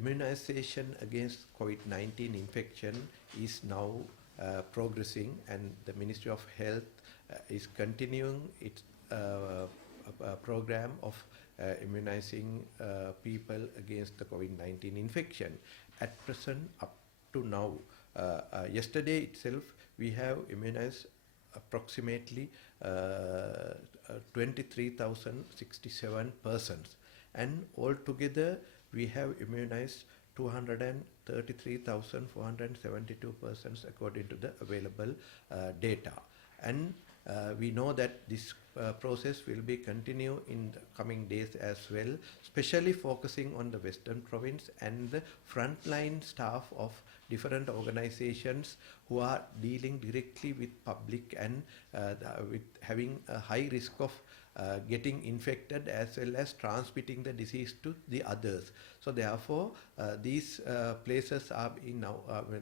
immunization against COVID-19 infection is now progressing, and the Ministry of Health is continuing its program of immunizing people against the COVID-19 infection. At present, up to now, yesterday itself, we have immunized approximately 23,067 persons, and altogether we have immunized 233,472 persons according to the available data. And we know that this process will be continue in the coming days as well, especially focusing on the Western Province and the frontline staff of different organizations who are dealing directly with public and with having a high risk of getting infected as well as transmitting the disease to the others. So therefore, these places are in now,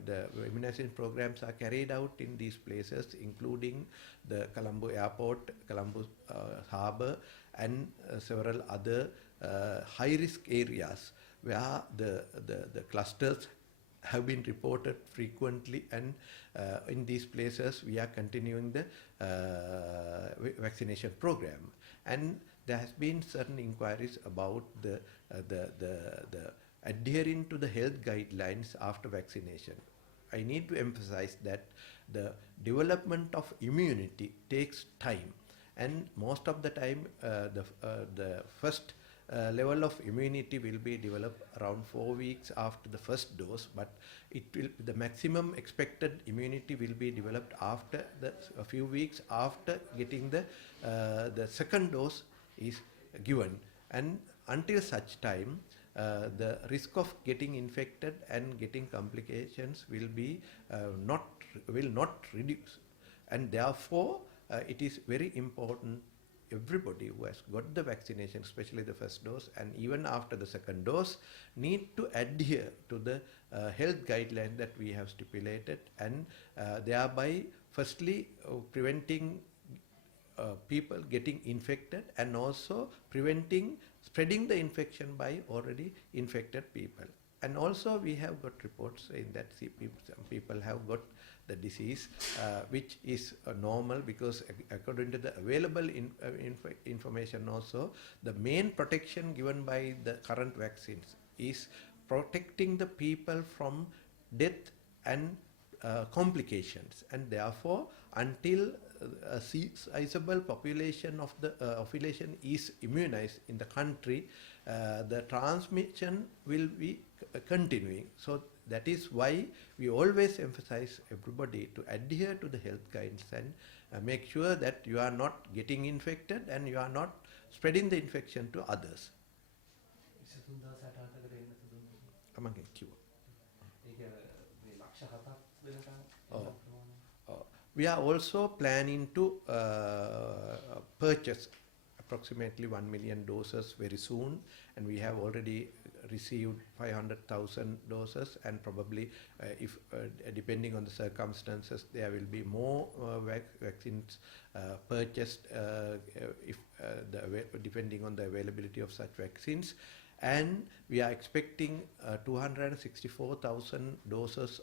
the immunization programs are carried out in these places, including the Colombo Airport, Colombo Harbour, and several other high-risk areas where the clusters have been reported frequently, and in these places we are continuing the vaccination program. And there has been certain inquiries about the adhering to the health guidelines after vaccination. I need to emphasize that the development of immunity takes time, and most of the time the first level of immunity will be developed around 4 weeks after the first dose, but the maximum expected immunity will be developed after a few weeks after getting the second dose is given. And until such time, the risk of getting infected and getting complications will not reduce, and therefore it is very important everybody who has got the vaccination, especially the first dose and even after the second dose, need to adhere to the health guidelines that we have stipulated, and thereby firstly preventing people getting infected and also preventing spreading the infection by already infected people. And also we have got reports saying that some people have got the disease, which is normal, because according to the available information also, the main protection given by the current vaccines is protecting the people from death and complications, and therefore until a sizable population of the population is immunized in the country, the transmission will be continuing. So that is why we always emphasize everybody to adhere to the health guidelines and make sure that you are not getting infected and you are not spreading the infection to others. We are also planning to purchase approximately 1 million doses very soon, and we have already received 500,000 doses, and probably if depending on the circumstances there will be more vaccines purchased depending on the availability of such vaccines. And we are expecting 264,000 doses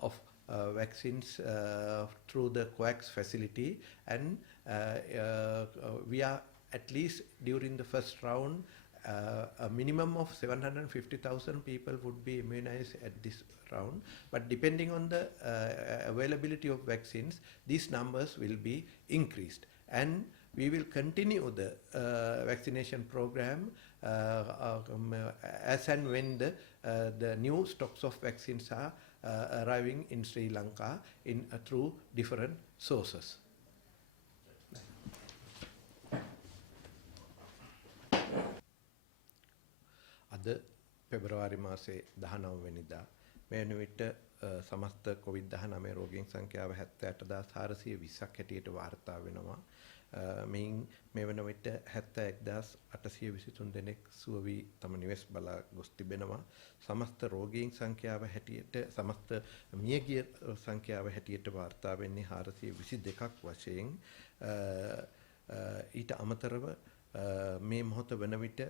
of vaccines through the COVAX facility, and we are at least during the first round a minimum of 750,000 people would be immunized at this round, but depending on the availability of vaccines, these numbers will be increased, and we will continue the vaccination program as and when the new stocks of vaccines are arriving in Sri Lanka through different sources. අද පෙබරවාරි මාසේ 19 වෙනිදා මේ වන විට සමස්ත COVID-19 රෝගීන් සංඛ්‍යාව 78,420ක් හැටියට වාර්තා වෙනවා. මෙයින් මේ වන විට 71,823 දෙනෙක් සුව වී තම නිවෙස් බලා ගොස් තිබෙනවා. සමස්ත රෝගීන් සංඛ්‍යාව හැටියට සමස්ත මියගිය සංඛ්‍යාව හැටියට වාර්තා වෙන්නේ 422ක් වශයෙන්. ඊට අමතරව මේ මොහොත වන විට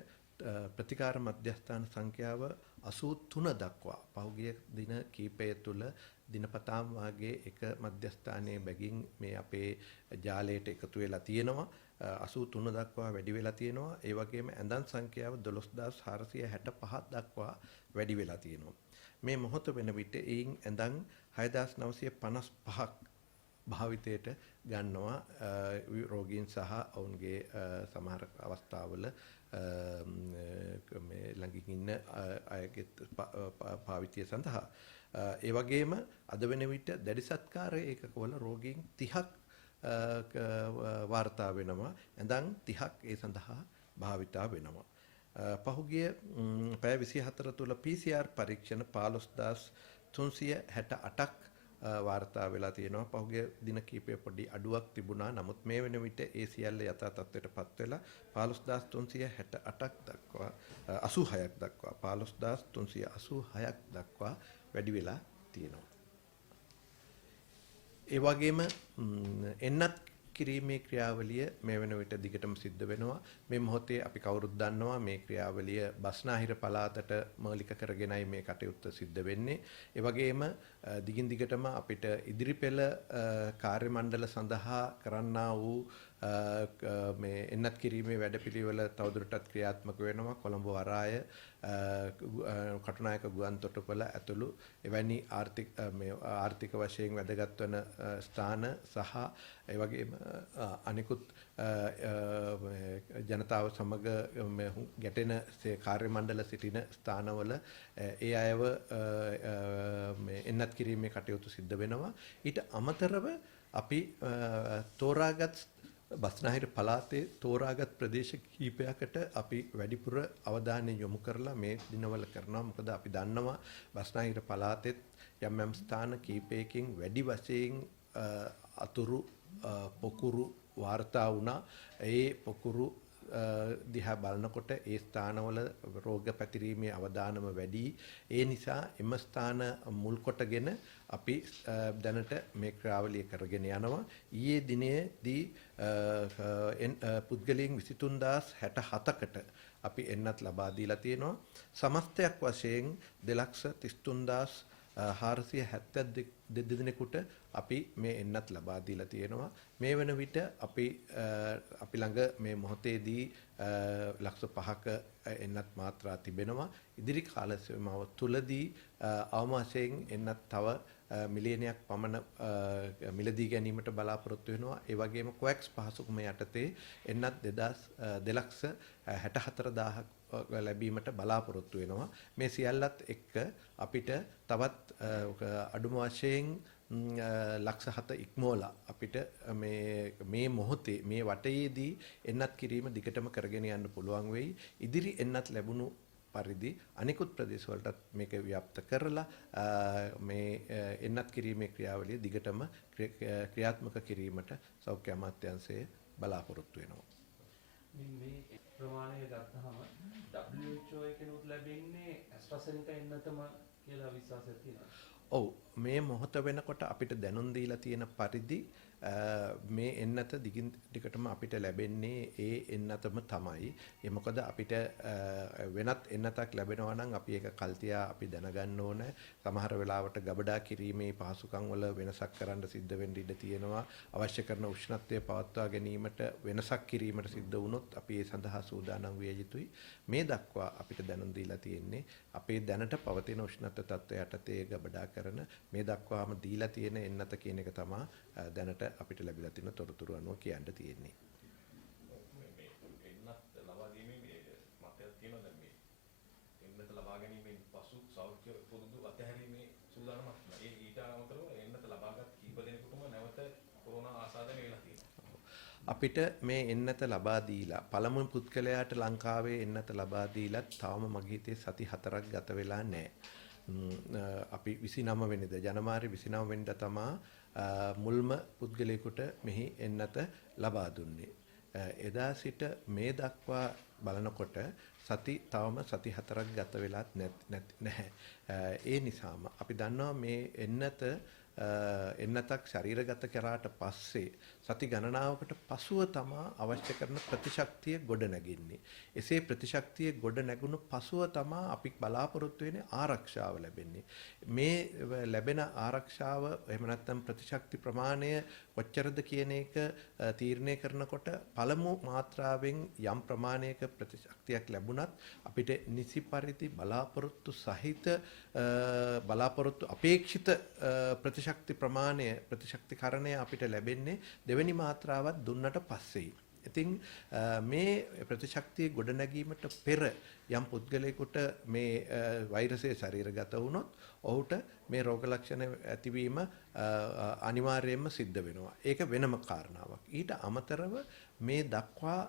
ප්‍රතිකාර මධ්‍යස්ථාන සංඛ්‍යාව 83 දක්වා පහුගිය දින කීපය තුළ දිනපතාම වාගේ එක මධ්‍යස්ථානයේ බැගින් මේ අපේ ජාලයට එකතු වෙලා තියෙනවා. 83 දක්වා වැඩි වෙලා තියෙනවා. ඒ වගේම ඇඳන් සංඛ්‍යාව 12465 දක්වා වැඩි වෙලා තියෙනවා. මේ මොහොත වෙන විට එයින් ඇඳන් 6955ක් භාවිතයට ගන්නවා රෝගීන් සහ ඔවුන්ගේ සමහර අවස්ථාවල මේ ළඟින් ඉන්න අයගේ පාවිතිය සඳහා. ඒ වගේම අද වෙන විට දැඩි සත්කාර ඒකකවල රෝගීන් 30ක් වාර්තා වෙනවා. ඇඳන් 30ක් ඒ සඳහා භාවිතා වෙනවා. පහුගිය පැය 24 තුළ PCR පරීක්ෂණ 15368ක් වාර්තා වෙලා තියෙනවා. පහුගිය දින කීපය පොඩි අඩුවක් තිබුණා. නමුත් මේ වෙන විට ඒ සියල්ල යථා තත්ත්වයටපත් වෙලා 15368ක් දක්වා 86ක් දක්වා 15386ක් දක්වා වැඩි වෙලා තියෙනවා. ඒ වගේම එන්නත් කිරීමේ ක්‍රියාවලිය මේ වෙන විට දිගටම සිද්ධ වෙනවා. මේ මොහොතේ අපි කවුරුත් දන්නවා මේ ක්‍රියාවලිය බස්නාහිර පළාතට මූලික කරගෙනයි මේ කටයුත්ත සිද්ධ වෙන්නේ. ඒ වගේම දිගින් දිගටම අපිට ඉදිරි පෙළ කාර්ය මණ්ඩල සඳහා කරන්නා වූ මේ එන්නත් කිරීමේ වැඩපිළිවෙල තවදුරටත් ක්‍රියාත්මක වෙනවා. කොළඹ වරාය කටුනායක ගුවන්තොටුපළ ඇතුළු එවැනි ආර්ථික වශයෙන් වැදගත් වන ස්ථාන සහ ඒ වගේම අනිකුත් ජනතාව සමග ගැටෙන කාර්ය මණ්ඩල සිටින ස්ථානවල ඒ අයව එන්නත් කිරීමේ කටයුතු සිද්ධ වෙනවා. ඊට අමතරව අපි තෝරාගත් බස්නාහිර පළාතේ තෝරාගත් ප්‍රදේශ කිහිපයකට අපි වැඩිපුර අවධානය යොමු කරලා මේ දිනවල කරනවා. මොකද අපි දන්නවා බස්නාහිර පළාතෙත් යම් යම් ස්ථාන කිහිපයකින් වැඩි වශයෙන් අතුරු පොකුරු වාර්තා වුණා. ඒ පොකුරු දිහා බලනකොට ඒ ස්ථානවල රෝග පැතිරීමේ අවදානම වැඩි. ඒ නිසා එම ස්ථාන මුල් කොටගෙන අපි දැනට මේ ක්‍රියාවලිය කරගෙන යනවා. ඊයේ දිනේදී පුද්ගලයන් 23067කට අපි එන්නත් ලබා දීලා තියෙනවා. සමස්තයක් වශයෙන් 233472 දෙනෙකුට අපි මේ එන්නත් ලබා දීලා තියෙනවා. මේ වෙන විට අපි ළඟ මේ මොහොතේදී ලක්ෂ 5ක එන්නත් මාත්‍රා තිබෙනවා. ඉදිරි කාල සීමාව තුලදී අවම වශයෙන් එන්නත් තව මිලියනයක් පමණ මිලදී ගැනීමට බලාපොරොත්තු වෙනවා. ඒ වගේම කොවැක්ස් පහසුකම යටතේ එන්නත් 264000ක් ලැබීමට බලාපොරොත්තු වෙනවා. මේ සියල්ලත් එක්ක අපිට තවත් අඩුම වශයෙන් ලක්ෂ 7 ඉක්මෝලා අපිට මේ මොහොතේ මේ වටයේදී එන්නත් කිරීම දිගටම කරගෙන යන්න පුළුවන් වෙයි. ඉදිරි එන්නත් ලැබුණු පරිදි අනිකුත් ප්‍රදේශවලටත් මේක ව්‍යාප්ත කරලා මේ එන්නත් කිරීමේ ක්‍රියාවලිය දිගටම ක්‍රියාත්මක කිරීමට සෞඛ්‍ය අමාත්‍යාංශය බලාපොරොත්තු වෙනවා. මේ ප්‍රමාණය ගත්තහම WHO එකනොත් ලැබෙන්නේ AstraZeneca එන්නතම කියලා විශ්වාසයක් තියෙනවා. ඔව් මේ මොහොත වෙනකොට අපිට දැනුම් දීලා තියෙන පරිදි මේ එන්නත දිගින් දිගටම අපිට ලැබෙන්නේ ඒ එන්නතම තමයි. ඒ මොකද අපිට වෙනත් එන්නතක් ලැබෙනවා නම් අපි ඒක කල්තියා අපි දැනගන්න ඕන. සමහර වෙලාවට ගබඩා කිරීමේ පහසුකම් වල වෙනසක් කරන්න සිද්ධ වෙන්න ඉඩ තියෙනවා. අවශ්‍ය කරන උෂ්ණත්වය පවත්වා ගැනීමට වෙනසක් කිරීමට සිද්ධ වුණොත් අපි ඒ සඳහා සූදානම් විය යුතුයි. මේ දක්වා අපිට දැනුම් දීලා තියෙන්නේ අපේ දැනට පවතින උෂ්ණත්ව තත්ත්වය යටතේ ගබඩා කරන මේ දක්වාම දීලා තියෙන එන්නත කියන එක තමයි දැනට අපිට ලැබිලා තියෙන තොරතුරු අනුව කියන්න තියෙන්නේ. මේ එන්නත් ලබා දීමේ මතයක් තියෙනවා දැන් මේ එන්නත ලබා ගැනීමෙන් පසු සෞඛ්‍ය පොදු අධ්‍යයනයේ සූදානමක් ඒ ඊට අමතරව එන්නත ලබාගත් කීප දෙනෙකුටම නැවත කොරෝනා ආසාදනය වෙලා තියෙනවා. අපිට මේ එන්නත ලබා දීලා පළමු පුද්ගලයාට ලංකාවේ එන්නත ලබා දීලා තාම මගේ හිතේ සති 4ක් ගත වෙලා නැහැ. අපි 29 වෙනිදා ජනවාරි 29 වෙනිදා තමයි මුල්ම පුද්ගලයෙකුට මෙහි එන්නත ලබා දුන්නේ. එදා සිට මේ දක්වා බලනකොට සති තවම සති 4ක් ගත වෙලාත් නැහැ. ඒ නිසාම අපි දන්නවා මේ එන්නතක් ශරීරගත කරාට පස්සේ සති ගණනාවකට පසුව තමා අවශ්‍ය කරන ප්‍රතිශක්තිය ගොඩ නැගින්නේ. එසේ ප්‍රතිශක්තිය ගොඩ නැගුණු පසුව තමා අපි බලාපොරොත්තු වෙන්නේ ආරක්ෂාව ලැබෙන්නේ. මේ ලැබෙන ආරක්ෂාව එහෙම නැත්නම් ප්‍රතිශක්ති ප්‍රමාණය කොච්චරද කියන එක තීරණය කරනකොට පළමු මාත්‍රාවෙන් යම් ප්‍රමාණයක ප්‍රතිශක්තියක් ලැබුණත් අපිට නිසි පරිදි බලාපොරොත්තු සහිත බලාපොරොත්තු අපේක්ෂිත ප්‍රතිශක්ති ප්‍රමාණය ප්‍රතිශක්තිකරණය අපිට ලැබෙන්නේ දෙවෙනි මාත්‍රාවත් දුන්නට පස්සේ. ඉතින් මේ ප්‍රතිශක්තිය ගොඩනැගීමට පෙර යම් පුද්ගලයෙකුට මේ වෛරසය ශරීරගත වුණොත් ඔහුට මේ රෝග ලක්ෂණ ඇතිවීම අනිවාර්යයෙන්ම සිද්ධ වෙනවා. ඒක වෙනම කාරණාවක්. ඊට අමතරව මේ දක්වා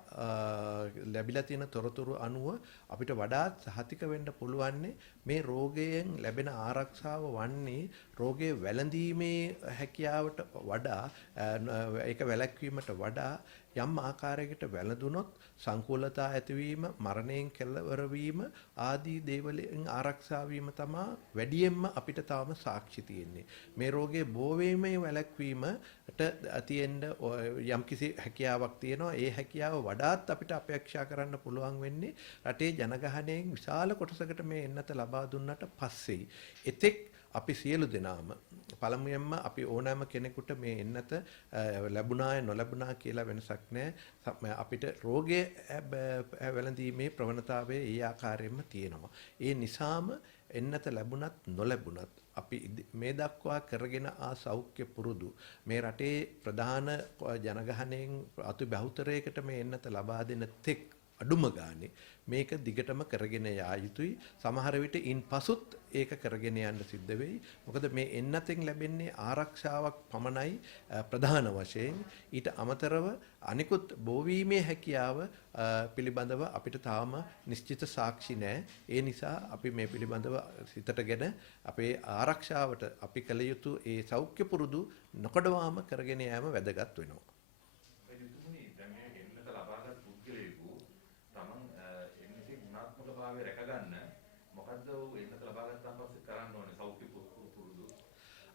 ලැබිලා තියෙන තොරතුරු අනුව අපිට වඩාත් සහතික වෙන්න පුළුවන් මේ රෝගයෙන් ලැබෙන ආරක්ෂාව වන්නේ රෝගයේ වැළඳීමේ හැකියාවට වඩා ඒක වැළැක්වීමට වඩා යම් ආකාරයකට වැළඳුනොත් සංකූලතා ඇතිවීම මරණයෙන් කෙලවර වීම ආදී දේවලින් ආරක්ෂා වීම තමයි වැඩියෙන්ම අපිට තාම සාක්ෂි තියෙන්නේ. මේ රෝගයේ බෝවීමේ වැළැක්වීමට තියෙන යම්කිසි හැකියාවක් තියෙනවා. ඒ හැකියාව වඩාත් අපිට අපේක්ෂා කරන්න පුළුවන් වෙන්නේ රටේ ජනගහනයෙන් විශාල කොටසකට මේ එන්නත ලබා දුන්නට පස්සේ. එතෙක් අපි සියලු දෙනාම පළමුවෙන්ම අපි ඕනෑම කෙනෙකුට මේ එන්නත ලැබුණාය නොලැබුණා කියලා වෙනසක් නැහැ. අපිට රෝගය වැළඳීමේ ප්‍රවණතාවය ඒ ආකාරයෙන්ම තියෙනවා. ඒ නිසාම එන්නත ලැබුණත් නොලැබුණත් අපි මේ දක්වා කරගෙන ආ සෞඛ්‍ය පුරුදු මේ රටේ ප්‍රධාන ජනගහනයෙන් අති බහුතරයකට මේ එන්නත ලබා දෙන තෙක් අඩුම ගානේ මේක දිගටම කරගෙන යා යුතුයි. සමහර විට ඉන් පසුත් ඒක කරගෙන යන්න සිද්ධ වෙයි. මොකද මේ එන්නතෙන් ලැබෙන්නේ ආරක්ෂාවක් පමණයි ප්‍රධාන වශයෙන්. ඊට අමතරව අනිකුත් බෝවීමේ හැකියාව පිළිබඳව අපිට තාම නිශ්චිත සාක්ෂි නැහැ. ඒ නිසා අපි මේ පිළිබඳව සිතටගෙන අපේ ආරක්ෂාවට අපි කළ යුතු ඒ සෞඛ්‍ය පුරුදු නොකඩවාම කරගෙන යාම වැදගත් වෙනවා.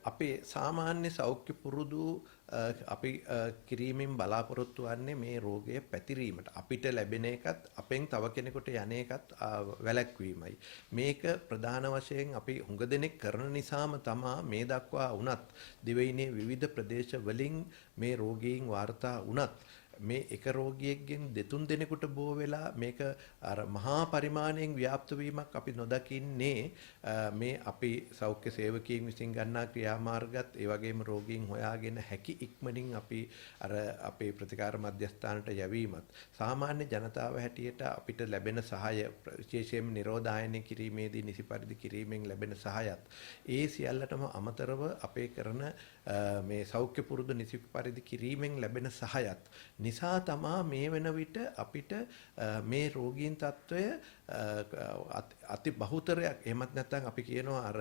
අපේ සාමාන්‍ය සෞඛ්‍ය පුරුදු අපි කිරීමෙන් බලාපොරොත්තු වන්නේ මේ රෝගය පැතිරීමට. අපිට ලැබෙන එකත් අපෙන් තව කෙනෙකුට යන එකත් වැළැක්වීමයි. මේක ප්‍රධාන වශයෙන් අපි හුඟ දෙනෙක් කරන නිසාම තමා මේ දක්වා වුණත් දිවයිනේ විවිධ ප්‍රදේශ වලින් මේ රෝගීන් වාර්තා වුණත් මේ එක රෝගියෙක්ගෙන් දෙතුන් දෙනෙකුට බෝ වෙලා මේක අර මහා පරිමාණයෙන් ව්‍යාප්ත වීමක් අපි නොදකින්නේ මේ අපි සෞඛ්‍ය සේවකයන් විසින් ගන්නා ක්‍රියාමාර්ගත් ඒ වගේම රෝගීන් හොයාගෙන හැකි ඉක්මනින් අපි අර අපේ ප්‍රතිකාර මධ්‍යස්ථානට යැවීමත් සාමාන්‍ය ජනතාව හැටියට අපිට ලැබෙන සහාය විශේෂයෙන්ම නිරෝධායනය කිරීමේදී නිසි පරිදි කිරීමෙන් ලැබෙන සහායත් ඒ සියල්ලටම අමතරව අපේ කරන මේ සෞඛ්‍ය පුරුදු නිසි පරිදි කිරීමෙන් ලැබෙන සහායත් නිසා තමා මේ වෙන විට අපිට මේ රෝගීන් තත්වය අති බහුතරයක් එහෙමත් නැත්නම් අපි කියනවා අර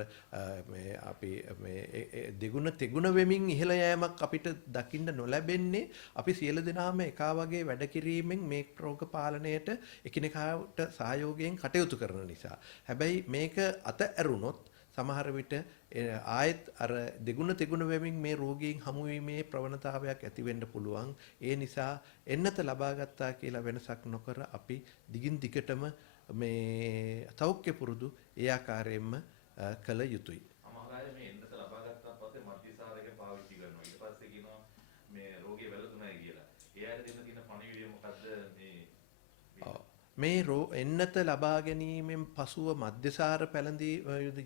මේ අපි මේ දෙගුණ තෙගුණ වෙමින් ඉහළ යෑමක් අපිට දකින්න නොලැබෙන්නේ අපි සියලු දෙනාම එකා වගේ වැඩ කිරීමෙන් මේ රෝග පාලනයට එකිනෙකාට සහයෝගයෙන් කටයුතු කරන නිසා. හැබැයි මේක අත ඇරුණොත් සමහර විට ආයෙත් අර දෙගුණ තෙගුණ වෙමින් මේ රෝගීන් හමු වීමේ ප්‍රවණතාවයක් ඇති වෙන්න පුළුවන්. ඒ නිසා එන්නත ලබා ගත්තා කියලා වෙනසක් නොකර අපි දිගින් දිගටම මේ සෞඛ්‍ය පුරුදු ඒ ආකාරයෙන්ම කළ යුතුයි. අමාරුයි මේ එන්නත ලබා ගත්තා පස්සේ මධ්‍යසාරයක පාවිච්චි කරනවා. ඊට පස්සේ කියනවා මේ රෝගී වැළඳුනායි කියලා. ඒ අයට දෙන්න තියෙන පණිවිඩය මොකද්ද මේ එන්නත ලබා ගැනීමෙන් පසුව මධ්‍යසාර පැළඳී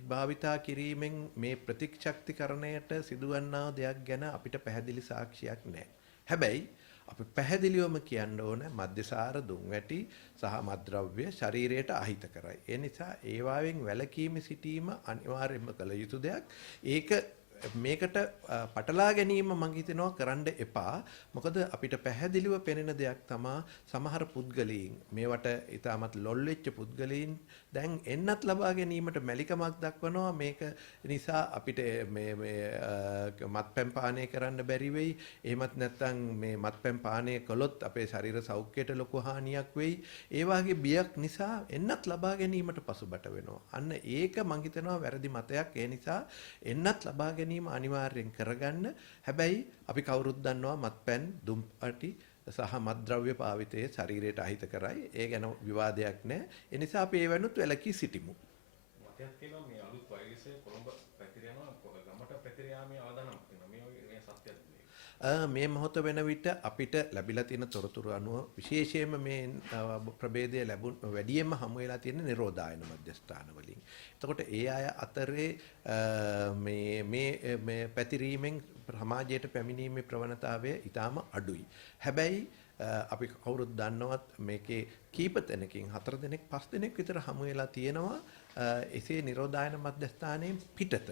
භාවිතා කිරීමෙන් මේ ප්‍රතිශක්තිකරණයට සිදුවන්නා දෙයක් ගැන අපිට පැහැදිලි සාක්ෂියක් නැහැ. හැබැයි අපි පැහැදිලිවම කියන්න ඕන මධ්‍යසාර දුම්වැටි සහ මත්ද්‍රව්‍ය ශරීරයට අහිත කරයි. ඒ නිසා ඒවායෙන් වැළකීම සිටීම අනිවාර්යයෙන්ම කළ යුතු දෙයක්. ඒක මේකට පටලා ගැනීම මම හිතනවා කරන්න එපා. මොකද අපිට පැහැදිලිව පෙනෙන දෙයක් තමයි සමහර පුද්ගලයන් මේවට ඊටමත් ලොල් වෙච්ච පුද්ගලයන් දැන් එන්නත් ලබා ගැනීමට මැලිකමක් දක්වනවා. මේක නිසා අපිට මේ මත්පැන් පානය කරන්න බැරි වෙයි. එහෙමත් නැත්නම් මේ මත්පැන් පානය කළොත් අපේ ශරීර සෞඛ්‍යයට ලොකු හානියක් වෙයි. ඒ වගේ බියක් නිසා එන්නත් ලබා ගැනීමට පසුබට වෙනවා. අන්න ඒක මං හිතනවා වැරදි මතයක්. ඒ නිසා එන්නත් ලබා ගැනීම අනිවාර්යෙන් කරගන්න. හැබැයි අපි කවුරුත් දන්නවා මත්පැන් දුම්පටි සහ මත්ද්‍රව්‍ය භාවිතයේ ශරීරයට අහිත කරයි. ඒ ගැන විවාදයක් නැහැ. ඒ නිසා අපි ඒ වෙනුත් වැළකී සිටිමු. මතයක් තියෙනවා මේ අලුත් වෛරසය කොළඹ පැතිර යනවා ගමට පැතිර යාමේ ආදානමක් තියෙනවා. මේ සත්‍යයක්ද මේක? මේ මොහොත වෙන විට අපිට ලැබිලා තියෙන තොරතුරු අනුව විශේෂයෙන්ම මේ ප්‍රභේදය වැඩියෙන්ම හමු වෙලා තියෙන නිරෝධායන මධ්‍යස්ථාන වලින්. එතකොට ඒ අය අතරේ මේ පැතිරීමෙන් සමාජයට පැමිණීමේ ප්‍රවණතාවය ඊටාම අඩුයි. හැබැයි අපි කවුරුත් දන්නවත් මේකේ කීප දෙනෙකින් 4 දෙනෙක් 5 දෙනෙක් විතර හමු වෙලා තියෙනවා එසේ නිරෝධායන මධ්‍යස්ථානයෙන් පිටත.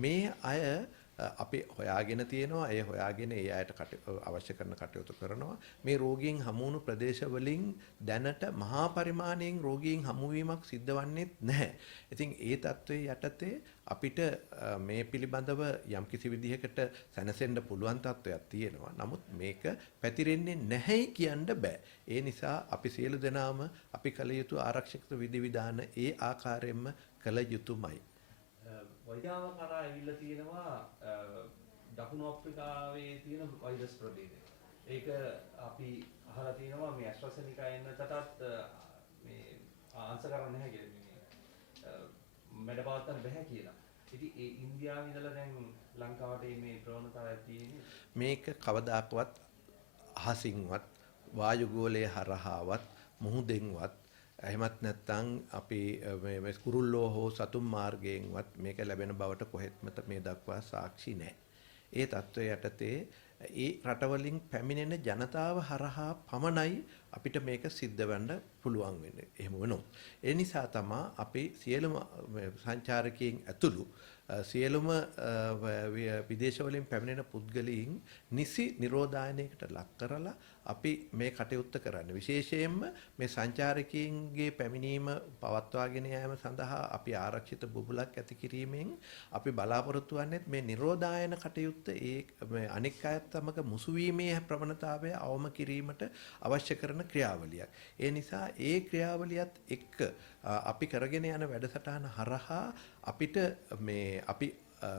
මේ අය අපි හොයාගෙන තියෙනවා. ඒ හොයාගෙන ඒ අයට අවශ්‍ය කරන කටයුතු කරනවා. මේ රෝගීන් හමු වුණු ප්‍රදේශවලින් දැනට මහා පරිමාණයෙන් රෝගීන් හමුවීමක් සිද්ධ වෙන්නේ නැහැ. ඉතින් ඒ තත්ත්වයේ යටතේ අපිට මේ පිළිබඳව යම්කිසි විදිහකට සැනසෙන්න පුළුවන් තත්ත්වයක් තියෙනවා. නමුත් මේක පැතිරෙන්නේ නැහැයි කියන්න බෑ. ඒ නිසා අපි සියලු දෙනාම අපි කළ යුතු ආරක්ෂක විධිවිධාන ඒ ආකාරයෙන්ම කළ යුතුමයි. වෛද්‍යාව කරා ඇවිල්ලා තියෙනවා දකුණු අප්‍රිකාවේ තියෙන වෛරස් ප්‍රභේදය. ඒක අපි අහලා තියෙනවා මේ ඇස්ට්‍රාසෙනිකා එන්නටත් මේ ආන්සර් කරන්න නැහැ කියලා මේ මැඩපවත්තන්න බෑ කියලා. ඉතින් ඒ ඉන්දියාවේ ඉඳලා දැන් ලංකාවට මේ ප්‍රවණතාවයක් තියෙන්නේ. මේක කවදාකවත් අහසින්වත් වායුගෝලයේ හරහාවත් මුහුදෙන්වත් එහෙමත් නැත්නම් අපි මේ කුරුල්ලෝ හෝ සතුන් මාර්ගයෙන්වත් මේක ලැබෙන බවට කොහෙත්ම මේ දක්වා සාක්ෂි නැහැ. ඒ තත්ත්වය යටතේ ඒ රටවලින් පැමිණෙන ජනතාව හරහා පමණයි අපිට මේක සිද්ධ වෙන්න පුළුවන් වෙන්නේ. එහෙම වුණොත් ඒ නිසා තමයි අපි සියලුම සංචාරකයන් ඇතුළු සියලුම විදේශවලින් පැමිණෙන පුද්ගලයන් නිසි නිරෝධායනයකට ලක් කරලා අපි මේ කටයුත්ත කරන්නේ. විශේෂයෙන්ම මේ සංචාරකයන්ගේ පැමිණීම පවත්වාගෙන යාම සඳහා අපි ආරක්ෂිත බුබුලක් ඇති කිරීමෙන් අපි බලාපොරොත්තු වෙන්නේ මේ නිරෝධායන කටයුත්ත මේ අනෙක් අයත් සමග මුසු වීමේ ප්‍රවණතාවය අවම කිරීමට අවශ්‍ය කරන ක්‍රියාවලියක්. ඒ නිසා ඒ ක්‍රියාවලියත් එක්ක අපි කරගෙන යන වැඩසටහන හරහා අපිට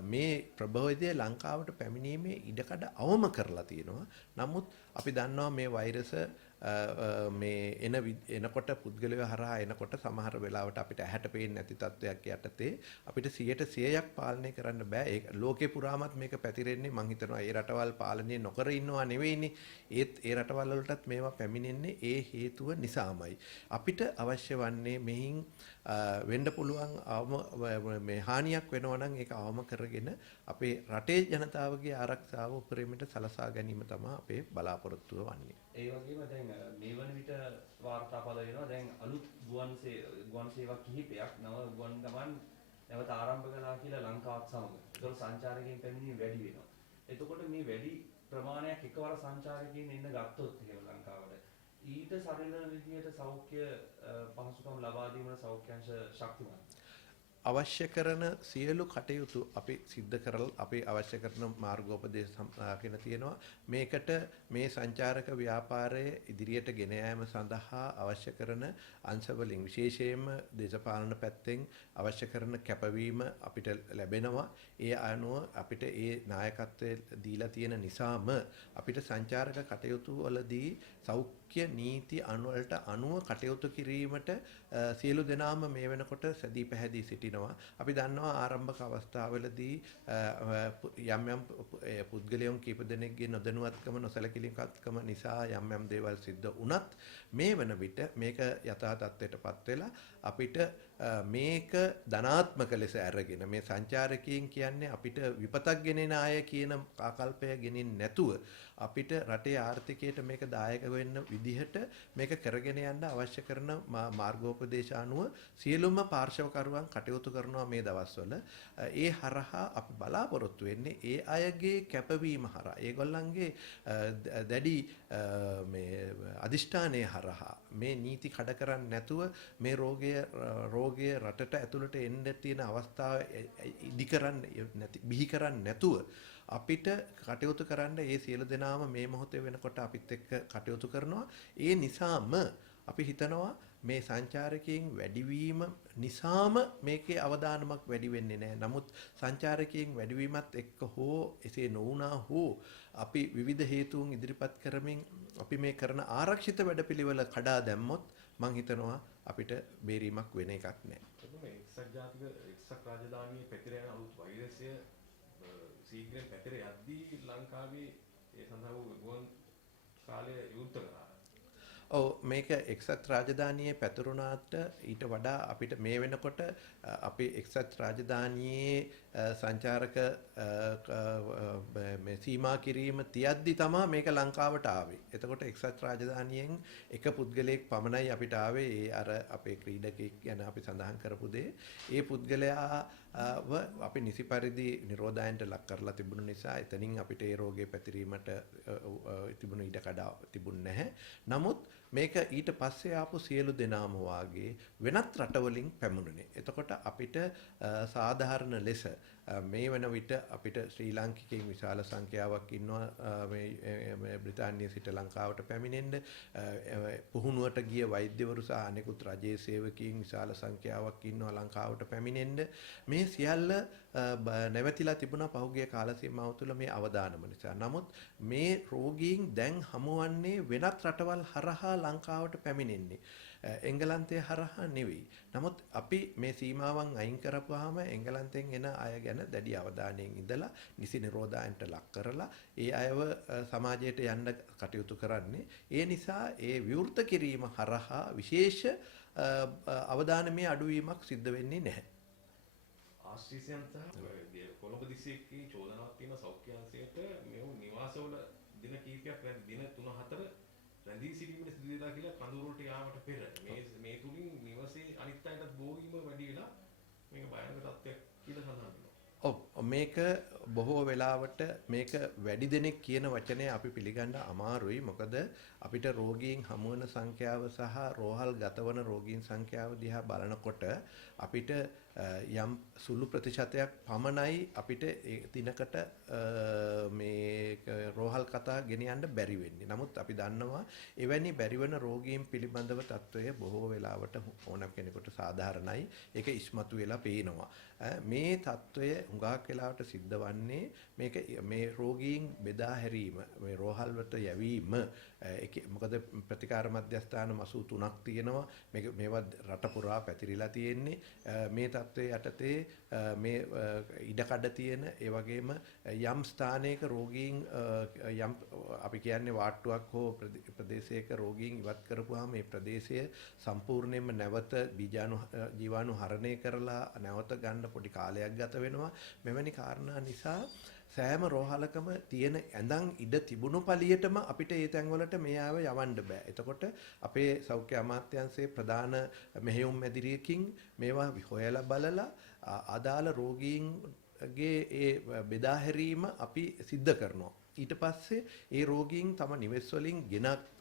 මේ ප්‍රභවයේදී ලංකාවට පැමිණීමේ ඉඩකඩ අවම කරලා තියෙනවා. නමුත් අපි දන්නවා මේ වෛරස මේ එනකොට පුද්ගලයෝ හරහා එනකොට සමහර වෙලාවට අපිට ඇහැට පේන්නේ නැති තත්වයක් යටතේ අපිට 100% පාලනය කරන්න බෑ. ඒක ලෝකේ පුරාමත් මේක පැතිරෙන්නේ මං හිතනවා ඒ රටවල් පාලනය නොකර ඉන්නවා නෙවෙයිනේ. ඒත් ඒ රටවල් වලටත් මේවා පැමිණෙන්නේ ඒ හේතුව නිසාමයි. අපිට අවශ්‍ය වන්නේ මෙහින් වෙන්න පුළුවන් මේ හානියක් වෙනවා නම් ඒක අවම කරගෙන අපේ රටේ ජනතාවගේ ආරක්ෂාව උපරිමයට සලසා ගැනීම තමයි අපේ බලාපොරොත්තුව වන්නේ. ඒ වගේම දැන් මේ වන විට වාර්තාපද වෙනවා දැන් අලුත් ගුවන් සේවා කිහිපයක් නව ගුවන් ගමන් නැවත ආරම්භ කළා කියලා ලංකාවත් සමග. ඒතකොට සංචාරකයන් පැමිණීම වැඩි වෙනවා. එතකොට මේ වැඩි ප්‍රමාණයක් එකවර සංචාරකයන් එන්න ගත්තොත් එහෙම ලංකාවට ඊට සරිලන විදියට සෞඛ්‍ය පහසුකම් ලබා දීමේ සෞඛ්‍යංශ ශක්තිමත් අවශ්‍ය කරන සියලු කටයුතු අපි සිද්ධ කරලා අපි අවශ්‍ය කරන මාර්ගෝපදේශ සම්පාදනය තියෙනවා. මේකට මේ සංචාරක ව්‍යාපාරයේ ඉදිරියට ගෙන යාම සඳහා අවශ්‍ය කරන අංශවලින් විශේෂයෙන්ම දේශපාලන පැත්තෙන් අවශ්‍ය කරන කැපවීම අපිට ලැබෙනවා. ඒ අනුව අපිට ඒ නායකත්වය දීලා තියෙන නිසාම අපිට සංචාරක කටයුතු වලදී සෞඛ්‍ය නීති අනුවලට අනුව කටයුතු කිරීමට සියලු දෙනාම මේ වෙනකොට සැදී පැහැදී සිටිනවා. අපි දන්නවා ආරම්භක අවස්ථාවවලදී යම් යම් පුද්ගලයන් කීප දෙනෙක්ගේ නොදැනුවත්කම නොසැලකිලිමත්කම නිසා යම් යම් දේවල් සිද්ධ වුණත් මේ වන විට මේක යථා තත්ත්වයටපත් වෙලා අපිට මේක ධනාත්මක ලෙස අරගෙන මේ සංචාරකයන් කියන්නේ අපිට විපතක් ගෙනෙන අය කියන ආකල්පය ගෙනින් නැතුව අපිට රටේ ආර්ථිකයට මේක දායක වෙන්න විදිහට මේක කරගෙන යන්න අවශ්‍ය කරන මාර්ගෝපදේශ අනුව සියලුම පාර්ශවකරුවන් කටයුතු කරනවා මේ දවස්වල. ඒ හරහා අපි බලාපොරොත්තු වෙන්නේ ඒ අයගේ කැපවීම හරහා ඒගොල්ලන්ගේ දැඩි මේ අදිෂ්ඨානයේ හරහා මේ නීති කඩ කරන්නේ නැතුව මේ රෝගය රෝගය රටට ඇතුළට එන්න තියෙන අවස්ථාව ඉදි කරන්නේ නැති බිහි කරන්නේ නැතුව අපිට කටයුතු කරන්න ඒ සියලු දෙනාම මේ මොහොතේ වෙනකොට අපිත් එක්ක කටයුතු කරනවා. ඒ නිසාම අපි හිතනවා මේ සංචාරකයන් වැඩිවීම නිසාම මේකේ අවදානමක් වැඩි වෙන්නේ නැහැ. නමුත් සංචාරකයන් වැඩිවීමත් එක්ක හෝ එසේ නොවුනා හෝ අපි විවිධ හේතුන් ඉදිරිපත් කරමින් අපි මේ කරන ආරක්ෂිත වැඩපිළිවෙල කඩා දැම්මොත් මං හිතනවා අපිට බේරීමක් වෙන එකක් නැහැ. මේ එක්සත් රාජධානියේ පැතිර යන අලුත් වෛරසය ශීඝ්‍රයෙන් පැතිර යද්දී ලංකාවේ ඒ සඳහා වූ ගුවන් කාලය යුද්ධ කරා. ඔව් මේක එක්සත් රාජධානියේ පැතුරුණාට ඊට වඩා අපිට මේ වෙනකොට අපි එක්සත් රාජධානියේ සංචාරක මේ සීමා කිරීම තියද්දි තමයි මේක ලංකාවට ආවේ. එතකොට එක්සත් රාජධානියෙන් එක පුද්ගලයෙක් පමණයි අපිට ආවේ. ඒ අර අපේ ක්‍රීඩකෙක් ගැන අපි සඳහන් කරපු දේ. ඒ පුද්ගලයා අපි නිසි පරිදි නිරෝධායනට ලක් කරලා තිබුණු නිසා එතනින් අපිට ඒ රෝගේ පැතිරීමට තිබුණු ඉඩ කඩ තිබුණ නැහැ. නමුත් මේක ඊට පස්සේ ආපු සියලු දෙනාම වාගේ වෙනත් රටවලින් පැමුණුනේ. එතකොට අපිට සාධාරණ ලෙස මේ වන විට අපිට ශ්‍රී ලාංකිකයින් විශාල සංඛ්‍යාවක් ඉන්නවා මේ බ්‍රිතාන්‍යයේ සිට ලංකාවට පැමිණෙන්න. පුහුණුවට ගිය වෛද්‍යවරු සහ අනෙකුත් රජයේ සේවකයින් විශාල සංඛ්‍යාවක් ඉන්නවා ලංකාවට පැමිණෙන්න. මේ සියල්ල නැවතිලා තිබුණා පහුගිය කාල සීමාව තුළ මේ අවදානම නිසා. නමුත් මේ රෝගීන් දැන් හමුවන්නේ වෙනත් රටවල් හරහා ලංකාවට පැමිණෙන්නේ. එංගලන්තය හරහා නෙවෙයි. නමුත් අපි මේ සීමාවන් අයින් කරපුවාම එංගලන්තයෙන් එන අය ගැන දැඩි අවධානයෙන් ඉඳලා නිසි නිරෝධායනට ලක් කරලා ඒ අයව සමාජයට යන්න කටයුතු කරන්නේ. ඒ නිසා ඒ විවෘත කිරීම හරහා විශේෂ අවධානමය අඩුවීමක් සිද්ධ වෙන්නේ නැහැ. ආශ්‍රීසයන් සහ කොළඹ දිස්ත්‍රික්කයේ චෝදනාවක් තියෙන සෞඛ්‍ය අංශයට මේ නිවාසවල දින කීපයක් දින 3-4 රැඳී සිටීමට සිදු වෙලා කියලා කඳවුරට යාමට පෙර මේ තුලින් නිවසේ අනිත් අයටත් බෝවීම වැඩි වෙලා මේක භයානක තත්ත්වයක් කියලා සඳහන් වෙනවා. ඔව් මේක බොහෝ වෙලාවට මේක වැඩි දෙනෙක් කියන වචනය අපි පිළිගන්න අමාරුයි. මොකද අපිට රෝගීන් හමුවන සංඛ්‍යාව සහ රෝහල් ගතවන රෝගීන් සංඛ්‍යාව දිහා බලනකොට අපිට යම් සුළු ප්‍රතිශතයක් පමණයි අපිට දිනකට මේ රෝහල් කතා ගෙනියන්න බැරි වෙන්නේ. නමුත් අපි දන්නවා එවැනි බැරිවන රෝගීන් පිළිබඳව තත්ත්වය බොහෝ වෙලාවට ඕනම කෙනෙකුට සාධාරණයි. ඒක ඉස්මතු වෙලා පේනවා. මේ තත්ත්වය හුඟක් වෙලාවට සිද්ධ වන්නේ මේ රෝගීන් බෙදා හැරීම, මේ රෝහල් වලට යැවීම. මොකද ප්‍රතිකාර මධ්‍යස්ථාන 83ක් තියෙනවා. මේවා රට පුරා පැතිරිලා තියෙන්නේ. මේ තත්ත්වයේ යටතේ මේ ඉඩකඩ තියෙන ඒ වගේම යම් ස්ථානයක රෝගීන් යම් අපි කියන්නේ වාට්ටුවක් හෝ ප්‍රදේශයක රෝගීන් ඉවත් කරපුවාම මේ ප්‍රදේශය සම්පූර්ණයෙන්ම නැවත ජීවාණු හරණය කරලා නැවත ගන්න පොඩි කාලයක් ගත වෙනවා. මෙවැනි කාරණා නිසා සෑම රෝහලකම තියෙන ඇඳන් ඉඩ තිබුණු පළියටම අපිට ඒ තැන්වලට මේ ආව යවන්න බෑ. එතකොට අපේ සෞඛ්‍ය අමාත්‍යාංශයේ ප්‍රධාන මෙහෙයුම් මැදිරියකින් මේවා හොයලා බලලා අදාළ රෝගීන්ගේ ඒ බෙදා හැරීම අපි සිද්ධ කරනවා. ඊට පස්සේ ඒ රෝගීන් තම නිවෙස් වලින් ගෙනත්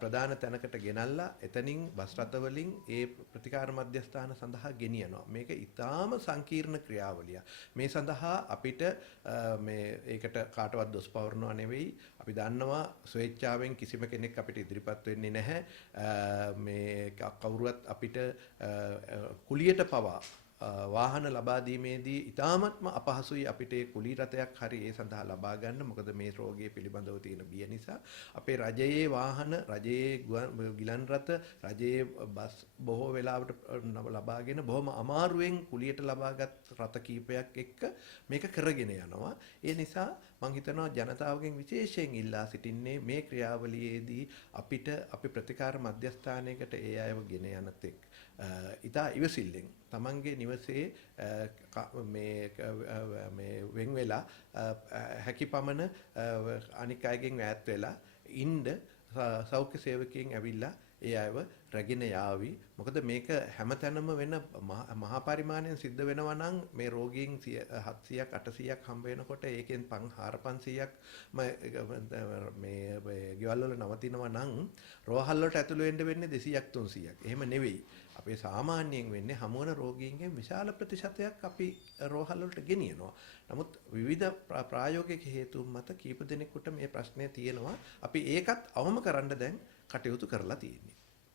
ප්‍රධාන තැනකට ගෙනල්ලා එතනින් බස් රථ වලින් ඒ ප්‍රතිකාර මධ්‍යස්ථාන සඳහා ගෙනියනවා. මේක ඊටාම සංකීර්ණ ක්‍රියාවලියක්. මේ සඳහා අපිට මේ ඒකට කාටවත් දොස් පවරනවා නෙවෙයි. අපි දන්නවා ස්වේච්ඡාවෙන් කිසිම කෙනෙක් අපිට ඉදිරිපත් වෙන්නේ නැහැ. මේ කවුරුවත් අපිට කුලියට පවා වාහන ලබා දීමේදී ඉතාමත්ම අපහසුයි අපිට ඒ කුලී රථයක් හරි ඒ සඳහා ලබා ගන්න. මොකද මේ රෝගය පිළිබඳව තියෙන බිය නිසා අපේ රජයේ වාහන, රජයේ ගිලන් රථ, රජයේ බස් බොහෝ වෙලාවට ලබාගෙන බොහොම අමාරුවෙන් කුලියට ලබාගත් රථ කීපයක් එක්ක මේක කරගෙන යනවා. ඒ නිසා මම හිතනවා ජනතාවගෙන් විශේෂයෙන් ඉල්ලා සිටින්නේ මේ ක්‍රියාවලියේදී අපිට අපි ප්‍රතිකාර මධ්‍යස්ථානයකට ඒ අයව ගෙන යන තෙක් ඉතා ඉවසිල්ලෙන් තමන්ගේ නිවසේ මේ වෙන් වෙලා හැකි පමණ අනික් අයගෙන් ඈත් වෙලා ඉන්න සෞඛ්‍ය සේවකයන් ඇවිල්ලා ඒ අයව රැගෙන යාවි. මොකද මේක හැමතැනම වෙන මහා පරිමාණයෙන් සිද්ධ වෙනවා නම් මේ රෝගීන් 700ක් 800ක් හම්බ වෙනකොට ඒකෙන් 4500ක් මේ ගෙවල් වල නවතිනවා නම් රෝහල් වලට ඇතුළු වෙන්න වෙන්නේ 200ක් 300ක්. එහෙම නෙවෙයි. අපේ සාමාන්‍යයෙන් වෙන්නේ හමුවන රෝගීන්ගෙන් විශාල ප්‍රතිශතයක් අපි රෝහල් වලට ගෙනියනවා. නමුත් විවිධ ප්‍රායෝගික හේතුන් මත කීප දෙනෙකුට මේ ප්‍රශ්නය තියෙනවා. අපි ඒකත් අවම කරන්න දැන් කටයුතු කරලා තියෙන්නේ.